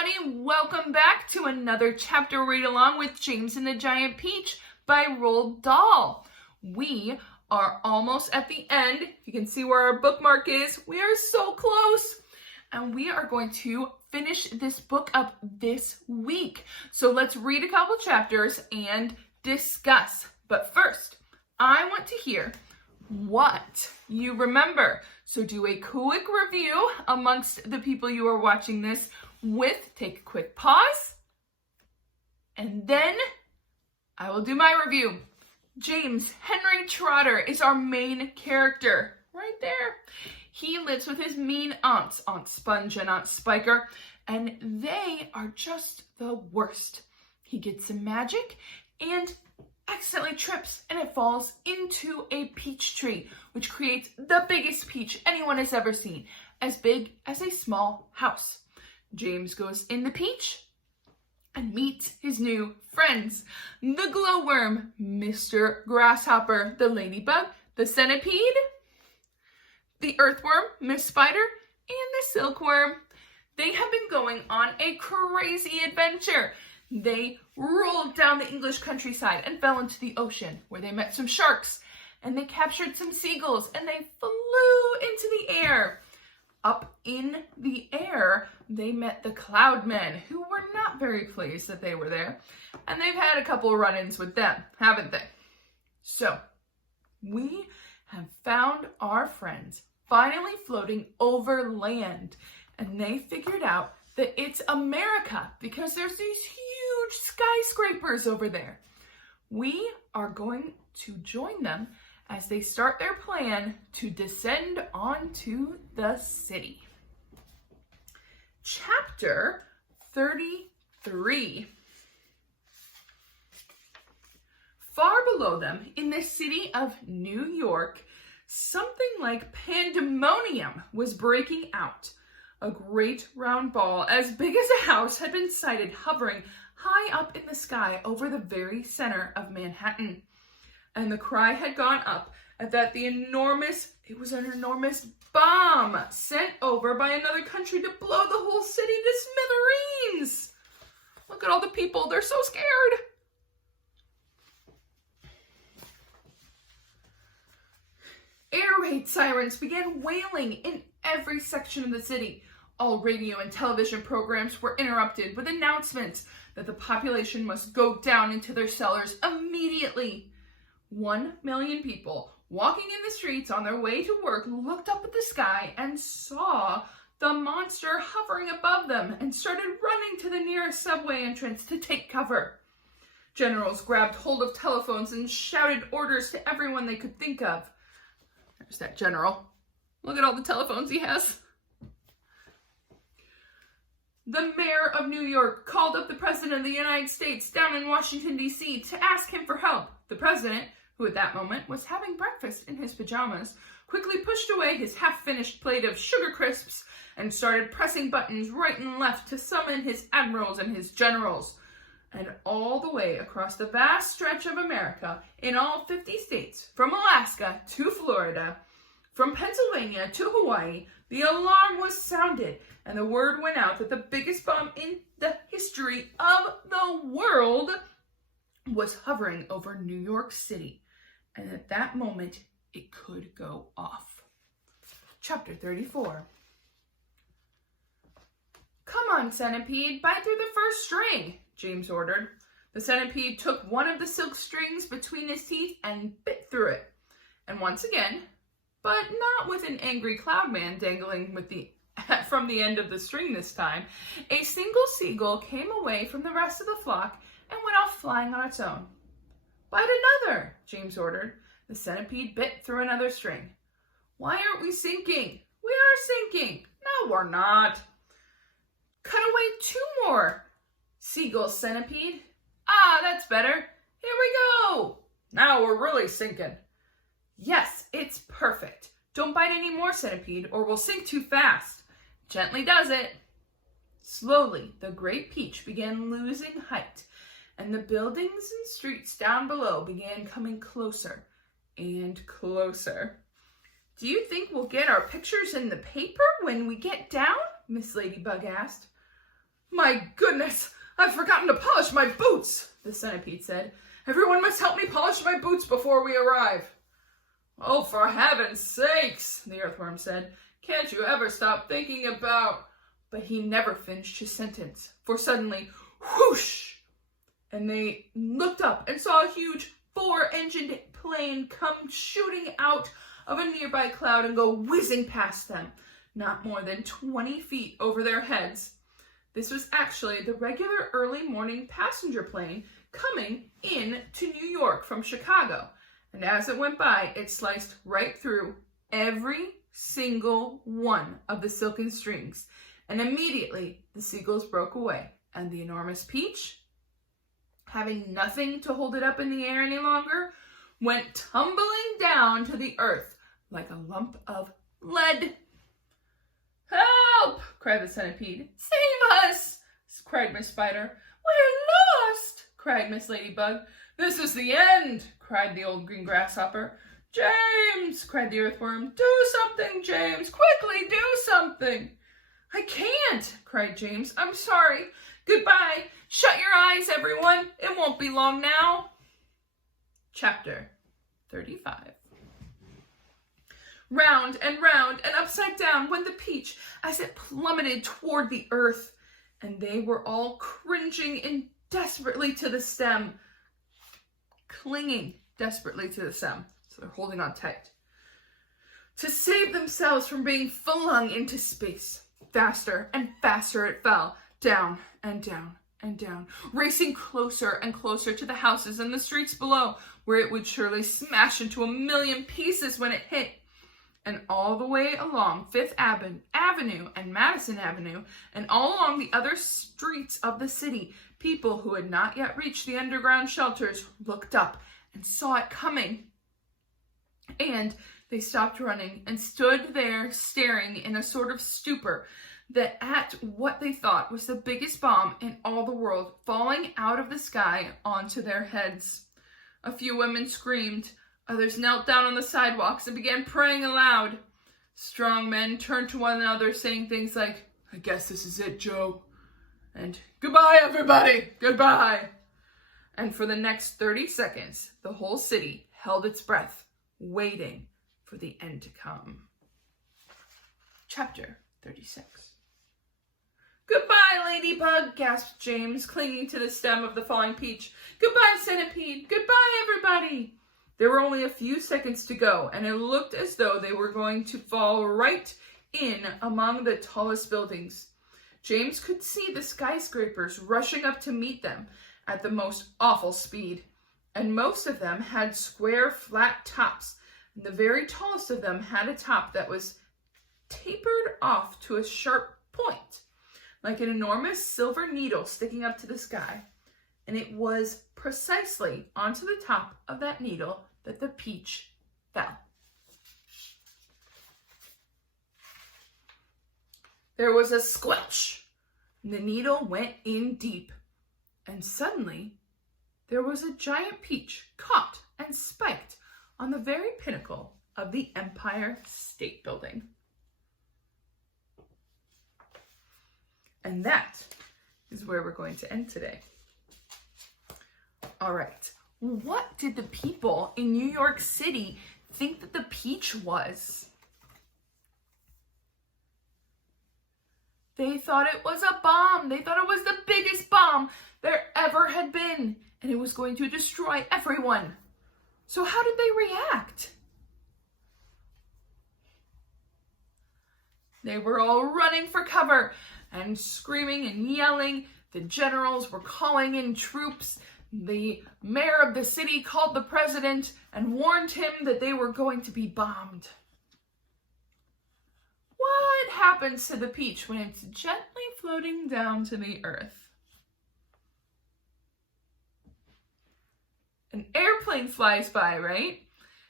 everybody, welcome back to another chapter read along with James and the Giant Peach by Roald Dahl. We are almost at the end. You can see where our bookmark is. We are so close. And we are going to finish this book up this week. So let's read a couple chapters and discuss. But first, I want to hear what you remember. So do a quick review amongst the people you are watching this with. Take a quick pause. And then I will do my review. James Henry Trotter is our main character. Right there. He lives with his mean aunts, Aunt Sponge and Aunt Spiker, and they are just the worst. He gets some magic and accidentally trips and it falls into a peach tree, which creates the biggest peach anyone has ever seen, as big as a small house. James goes in the peach and meets his new friends, the glowworm, Mr. Grasshopper, the ladybug, the centipede, the earthworm, Miss Spider, and the silkworm. They have been going on a crazy adventure. They rolled down the English countryside and fell into the ocean, where they met some sharks, and they captured some seagulls, and they flew into the air. Up in the air, they met the Cloudmen, who were not very pleased that they were there, and they've had a couple run-ins with them, haven't they? So, we have found our friends finally floating over land, and they figured out that it's America because there's these huge skyscrapers over there. We are going to join them as they start their plan to descend onto the city. Chapter 33. Far below them, in the city of New York, something like pandemonium was breaking out. A great round ball, as big as a house, had been sighted hovering high up in the sky over the very center of Manhattan. And the cry had gone up that it was an enormous bomb sent over by another country to blow the whole city to smithereens. Look at all the people, they're so scared. Air raid sirens began wailing in every section of the city. All radio and television programs were interrupted with announcements that the population must go down into their cellars immediately. 1 million people walking in the streets on their way to work looked up at the sky and saw the monster hovering above them and started running to the nearest subway entrance to take cover. Generals grabbed hold of telephones and shouted orders to everyone they could think of. There's that general. Look at all the telephones he has. The mayor of New York called up the president of the United States down in Washington, D.C. to ask him for help. The president, who at that moment was having breakfast in his pajamas, quickly pushed away his half-finished plate of Sugar Crisps and started pressing buttons right and left to summon his admirals and his generals. And all the way across the vast stretch of America, in all 50 states, from Alaska to Florida, from Pennsylvania to Hawaii, the alarm was sounded, and the word went out that the biggest bomb in the history of the world was hovering over New York City, and at that moment, it could go off. Chapter 34. Come on, centipede, bite through the first string, James ordered. The centipede took one of the silk strings between his teeth and bit through it. And once again, but not with an angry cloudman dangling from the end of the string this time, a single seagull came away from the rest of the flock and went off flying on its own. Bite another, James ordered. The centipede bit through another string. Why aren't we sinking? We are sinking. No, we're not. Cut away 2 more. Seagull, centipede. Ah, that's better. Here we go. Now we're really sinking. Yes, it's perfect. Don't bite any more, centipede, or we'll sink too fast. Gently does it. Slowly, the great peach began losing height, and the buildings and streets down below began coming closer and closer. Do you think we'll get our pictures in the paper when we get down? Miss Ladybug asked. My goodness, I've forgotten to polish my boots, the centipede said. Everyone must help me polish my boots before we arrive. Oh, for heaven's sakes, the earthworm said. Can't you ever stop thinking about... But he never finished his sentence, for suddenly, whoosh! And they looked up and saw a huge 4-engined plane come shooting out of a nearby cloud and go whizzing past them, not more than 20 feet over their heads. This was actually the regular early morning passenger plane coming in to New York from Chicago. And as it went by, it sliced right through every single one of the silken strings. And immediately the seagulls broke away, and the enormous peach, having nothing to hold it up in the air any longer, went tumbling down to the earth like a lump of lead. Help! Cried the centipede. Save us! Cried Miss Spider. We're lost! Cried Miss Ladybug. This is the end! Cried the old green grasshopper. James! Cried the earthworm. Do something, James! Quickly, do something! I can't! Cried James. I'm sorry. Goodbye. Shut your eyes, everyone. It won't be long now. Chapter 35. Round and upside down went the peach as it plummeted toward the earth, and they were all cringing in desperately to the stem, clinging desperately to the stem, so they're holding on tight, to save themselves from being flung into space. Faster and faster it fell, down and down and down, racing closer and closer to the houses and the streets below, where it would surely smash into a million pieces when it hit. And all the way along Fifth Avenue and Madison Avenue, and all along the other streets of the city, people who had not yet reached the underground shelters looked up and saw it coming. And they stopped running and stood there staring in a sort of stupor at what they thought was the biggest bomb in all the world falling out of the sky onto their heads. A few women screamed. Others knelt down on the sidewalks and began praying aloud. Strong men turned to one another saying things like, I guess this is it, Joe. And goodbye, everybody. Goodbye. And for the next 30 seconds, the whole city held its breath, waiting for the end to come. Chapter 36. Goodbye, Ladybug, gasped James, clinging to the stem of the falling peach. Goodbye, Centipede. Goodbye, everybody. There were only a few seconds to go, and it looked as though they were going to fall right in among the tallest buildings. James could see the skyscrapers rushing up to meet them at the most awful speed, and most of them had square, flat tops. And the very tallest of them had a top that was tapered off to a sharp point, like an enormous silver needle sticking up to the sky. And it was precisely onto the top of that needle that the peach fell. There was a squelch, and the needle went in deep, and suddenly there was a giant peach caught and spiked on the very pinnacle of the Empire State Building. And that is where we're going to end today. All right. What did the people in New York City think that the peach was? They thought it was a bomb. They thought it was the biggest bomb there ever had been, and it was going to destroy everyone. So how did they react? They were all running for cover and screaming and yelling. The generals were calling in troops. The mayor of the city called the president and warned him that they were going to be bombed. What happens to the peach when it's gently floating down to the earth? An airplane flies by, right?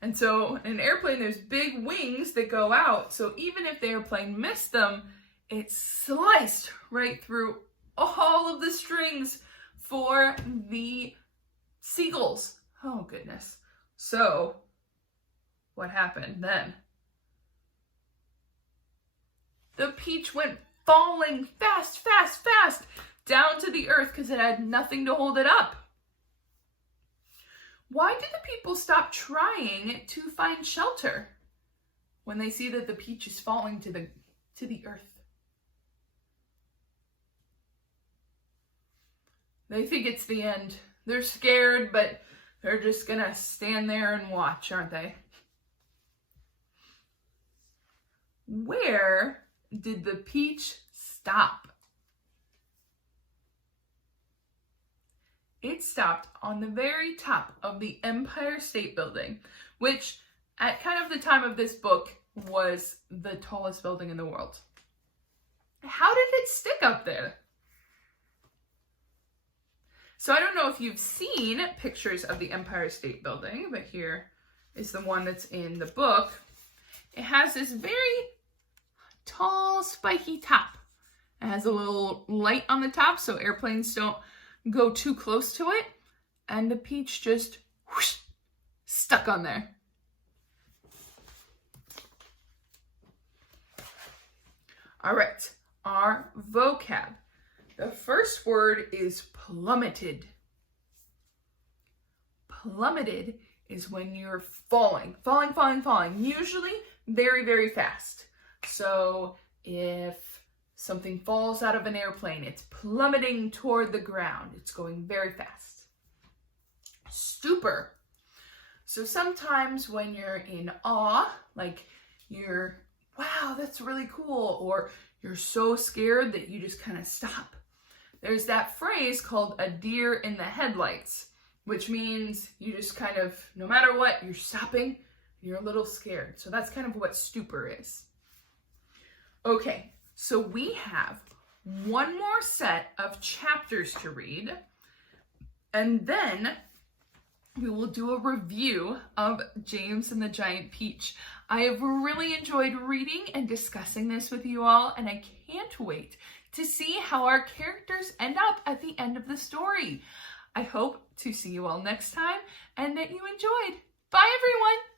And so in an airplane, there's big wings that go out. So even if the airplane missed them, it sliced right through all of the strings for the seagulls. Oh, goodness. So what happened then? The peach went falling fast, fast, fast it had nothing to hold it up. Why did the people stop trying to find shelter when they see that the peach is falling to the earth? They think it's the end. They're scared, but they're just gonna stand there and watch, aren't they? Where did the peach stop? It stopped on the very top of the Empire State Building, which at kind of the time of this book was the tallest building in the world. How did it stick up there? So I don't know if you've seen pictures of the Empire State Building, but here is the one that's in the book. It has this very tall, spiky top. It has a little light on the top so airplanes don't go too close to it. And the peach just whoosh, stuck on there. All right, our vocab. The first word is plummeted. Plummeted is when you're falling, usually very, very fast. So if something falls out of an airplane, it's plummeting toward the ground. It's going very fast. Stupor. So sometimes when you're in awe, like you're, wow, that's really cool, or you're so scared that you just kind of stop. There's that phrase called a deer in the headlights, which means you just kind of, no matter what, you're stopping, you're a little scared. So that's kind of what stupor is. Okay, so we have one more set of chapters to read, and then we will do a review of James and the Giant Peach. I have really enjoyed reading and discussing this with you all, and I can't wait to see how our characters end up at the end of the story. I hope to see you all next time and that you enjoyed. Bye, everyone!